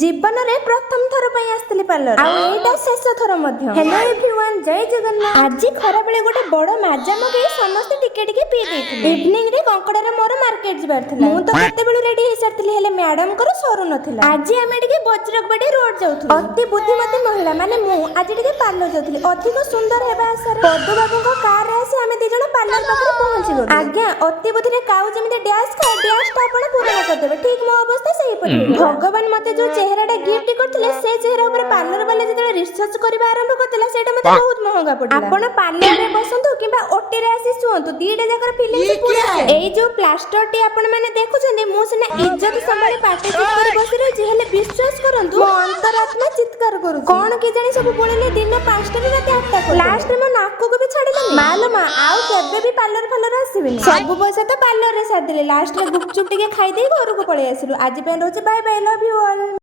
जीवनरे प्रथम थर पई आस्थिली पार्लर आ एटा शेष थर मध्य। हेलो एवरीवन, जय जगन्नाथ। आज खरा बेले गोटे बड़ माजा मगे समस्त टिके टिके पी देथिले। इवनिंग रे कंकड़ार मोर मार्केट जबार थिला। मु तो केते बेलु रेडी हे सारथिली, हेले मैडम कर सरू नथिला। आज आमे टिके बजरगबाड़ी रोड जाउथु। अति बुद्धिमती महिला माने मु आज टिके पार्लर जाउथली। अधिक सुंदर हेबा आसार पद्दू बाबू को कार रे आसी आमे दी जण पार्लर पाखरे पहुंची गलु। आज्ञा अति बुद्धि रे काउ जेमिते डैश खाए डैश ता आपण पूर्ण कर देबे। ठीक मो अवस्था सही पड़ी। भगवान मते जो चेहराटा गिफ्ट करथिले से चेहरा ऊपर पार्लर वाले जेतले रिसर्च करबा आरंभ करथिला सेटा मते बहुत महंगा पड़िला। आपण पार्लर रे बसंतु किबा ओटी रे आसी सुंतु दीटा जाकर फीलिंग पूरा एई जो प्लास्टर टी आपण माने देखुछन्ते मु सिना इज्जत संभाली पाटे चित कर बसी रहछि, हेले विश्वास करंतु मो अंतरात्मा चित्कार करू कोन के जानि सब बोलेले दिन 5टा रे रात 8टा को लास्ट में नाको को भी छाडिला। मालो मा आउ केबे भी पार्लर फालर आसीबिनी। सब पैसा तो पार्लर रे सादिले। लास्ट रे गुपचुप टिके खाई देई घर को पळे आसिलु। आज पे रहछि bye bye, love you all.